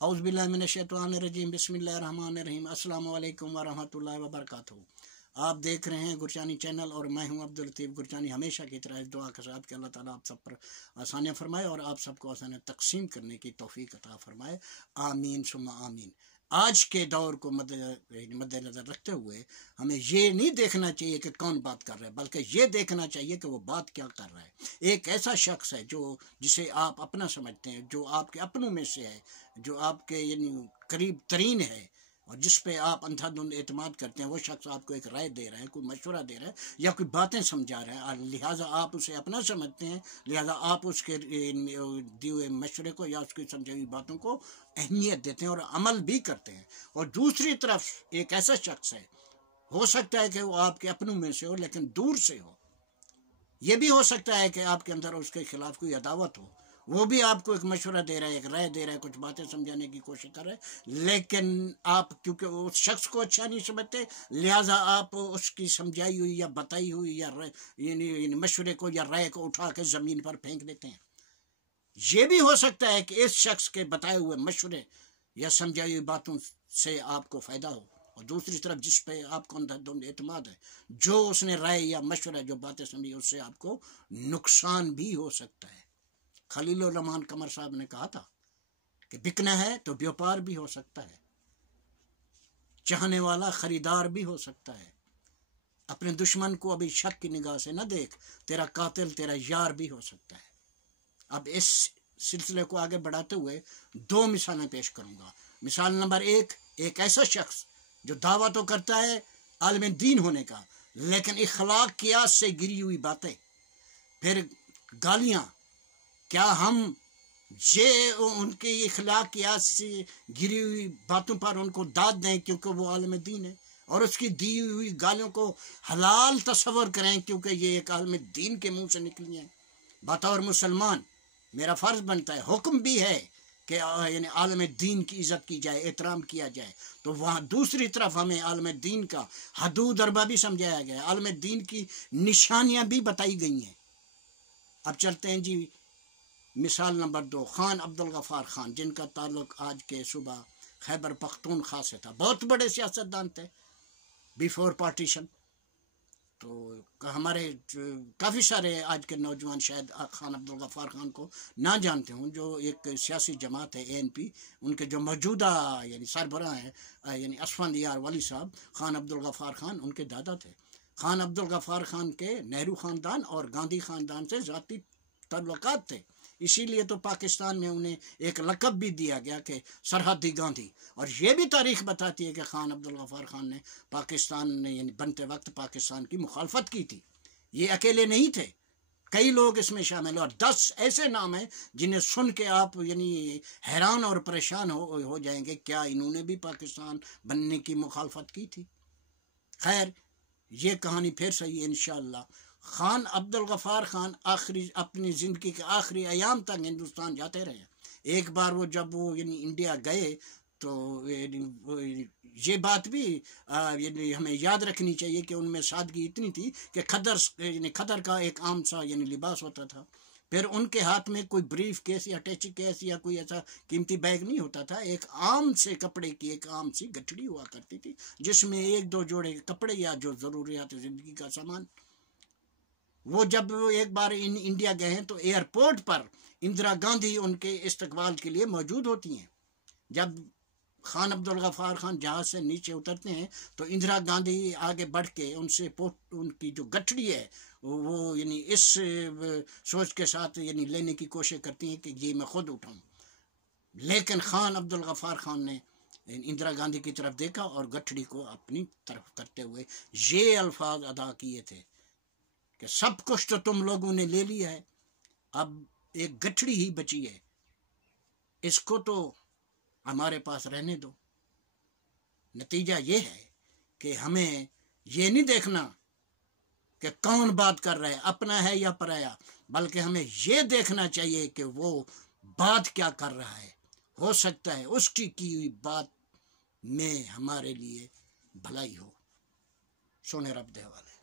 औज़ुबिल्लाहिमिनश्शैतानिर्रजीम बिस्मिल्लाहिर्रहमानिर्रहीम अस्सलामु अलैकुम वरहमतुल्लाहि वबरकातुहू। आप देख रहे हैं गुरजानी चैनल और मैं हूं अब्दुल लतीफ़ गुरजानी। हमेशा की तरह इस दुआ के साथ कि अल्लाह ताला आप सब पर आसानियाँ फरमाए और आप सबको आसानियाँ तकसीम करने की तौफीक अता फरमाए। आमीन सुम्मा आमीन। आज के दौर को मद्देनज़र रखते हुए हमें ये नहीं देखना चाहिए कि कौन बात कर रहा है, बल्कि ये देखना चाहिए कि वो बात क्या कर रहा है। एक ऐसा शख्स है जिसे आप अपना समझते हैं, जो आपके अपनों में से है, जो आपके यानी करीब तरीन है और जिस पे आप अंधाधुंध एतमाद करते हैं, वो शख्स आपको एक राय दे रहा है, कोई मशवरा दे रहा है या कोई बातें समझा रहा है, लिहाजा आप उसे अपना समझते हैं, लिहाजा आप उसके दिए हुए मशवरे को या उसकी समझी हुई बातों को अहमियत देते हैं और अमल भी करते हैं। और दूसरी तरफ एक ऐसा शख्स है, हो सकता है कि वो आपके अपनों में से हो लेकिन दूर से हो, ये भी हो सकता है कि आपके अंदर उसके खिलाफ कोई अदावत हो, वो भी आपको एक मशवरा दे रहा है, एक राय दे रहा है, कुछ बातें समझाने की कोशिश कर रहा है, लेकिन आप क्योंकि उस शख्स को अच्छा नहीं समझते, लिहाजा आप उसकी समझाई हुई या बताई हुई या यानी मशवरे को या राय को उठा के ज़मीन पर फेंक देते हैं। ये भी हो सकता है कि इस शख्स के बताए हुए मशवरे या समझाई हुई बातों से आपको फ़ायदा हो, और दूसरी तरफ जिस पे आपको अंधाधुंध एतमाद है, जो उसने राय या मशवरा जो बातें समझी, उससे आपको नुकसान भी हो सकता है। खलीलुर रहमान कमर साहब ने कहा था कि बिकना है तो व्यापार भी हो सकता है, चाहने वाला खरीदार भी हो सकता है। अपने दुश्मन को अभी शक की निगाह से न देख, तेरा कातिल तेरा यार भी हो सकता है। अब इस सिलसिले को आगे बढ़ाते हुए दो मिसालें पेश करूंगा। मिसाल नंबर एक ऐसा शख्स जो दावा तो करता है आलिम दीन होने का, लेकिन इखलाक कियास से गिरी हुई बातें, फिर गालियां, क्या हम ये उनके इखलाक कियास से गिरी हुई बातों पर उनको दाद दें क्योंकि वो आलिम दीन है, और उसकी दी हुई गालियों को हलाल तस्वर करें क्योंकि ये एक आलिम दीन के मुंह से निकली हैं? बतौर मुसलमान मेरा फ़र्ज़ बनता है, हुक्म भी है कि यानी आलिम दीन की इज़्ज़त की जाए, एहतराम किया जाए। तो वहाँ दूसरी तरफ हमें आलिम दीन का हदूद अरबा भी समझाया गया, आलिम दीन की निशानियाँ भी बताई गई हैं। अब चलते हैं जी मिसाल नंबर 2, खान अब्दुल गफ़ार खान, जिनका ताल्लुक आज के सुबह खैबर पख्तूनख्वा से था। बहुत बड़े सियासतदान थे बिफोर पार्टीशन। तो हमारे काफ़ी सारे आज के नौजवान शायद खान अब्दुल गफ़ार खान को ना जानते हों, जो एक सियासी जमात है ANP, उनके जो मौजूदा यानी सरबराह हैं यानी असफंदियार वली साहब, खान अब्दुल गफ़ार खान उनके दादा थे। खान अब्दुल गफ़ार खान के नेहरू ख़ानदान और गांधी ख़ानदान से ज़ाती ताल्लुकात थे, इसीलिए तो पाकिस्तान में उन्हें एक लक़ब भी दिया गया कि सरहदी गांधी। और ये भी तारीख़ बताती है कि खान अब्दुल गफ़ार खान ने पाकिस्तान ने यानी बनते वक्त पाकिस्तान की मुखालफत की थी। ये अकेले नहीं थे, कई लोग इसमें शामिल, और 10 ऐसे नाम हैं जिन्हें सुन के आप यानी हैरान और परेशान हो जाएंगे, क्या इन्होंने भी पाकिस्तान बनने की मुखालफत की थी? खैर, ये कहानी फिर सही है इंशाअल्लाह। खान अब्दुल गफ़ार खान आखिरी अपनी ज़िंदगी के आखिरी अयाम तक हिंदुस्तान जाते रहे। एक बार वो जब वो यानी इंडिया गए तो ये बात भी यानी हमें याद रखनी चाहिए कि उनमें सादगी इतनी थी कि खदर का एक आम सा यानी लिबास होता था, फिर उनके हाथ में कोई ब्रीफ केस या टैची केस या कोई ऐसा कीमती बैग नहीं होता था, एक आम से कपड़े की एक आम सी गठड़ी हुआ करती थी जिसमें 1-2 जोड़े कपड़े या जो ज़रूरियात ज़िंदगी का सामान। वो जब एक बार इंडिया गए हैं तो एयरपोर्ट पर इंदिरा गांधी उनके इस्तकबाल के लिए मौजूद होती हैं। जब खान अब्दुल गफ़ार खान जहाज से नीचे उतरते हैं तो इंदिरा गांधी आगे बढ़ के उनसे उनकी जो गठड़ी है वो यानी इस सोच के साथ यानी लेने की कोशिश करती हैं कि ये मैं खुद उठाऊं, लेकिन खान अब्दुल गफ़ार खान ने इंदिरा गांधी की तरफ देखा और गठड़ी को अपनी तरफ करते हुए ये अल्फाज अदा किए थे कि सब कुछ तो तुम लोगों ने ले लिया है, अब एक गठड़ी ही बची है, इसको तो हमारे पास रहने दो। नतीजा ये है कि हमें ये नहीं देखना कि कौन बात कर रहा है, अपना है या पराया, बल्कि हमें ये देखना चाहिए कि वो बात क्या कर रहा है। हो सकता है उसकी की हुई बात में हमारे लिए भलाई हो। सोने रब दे वाले।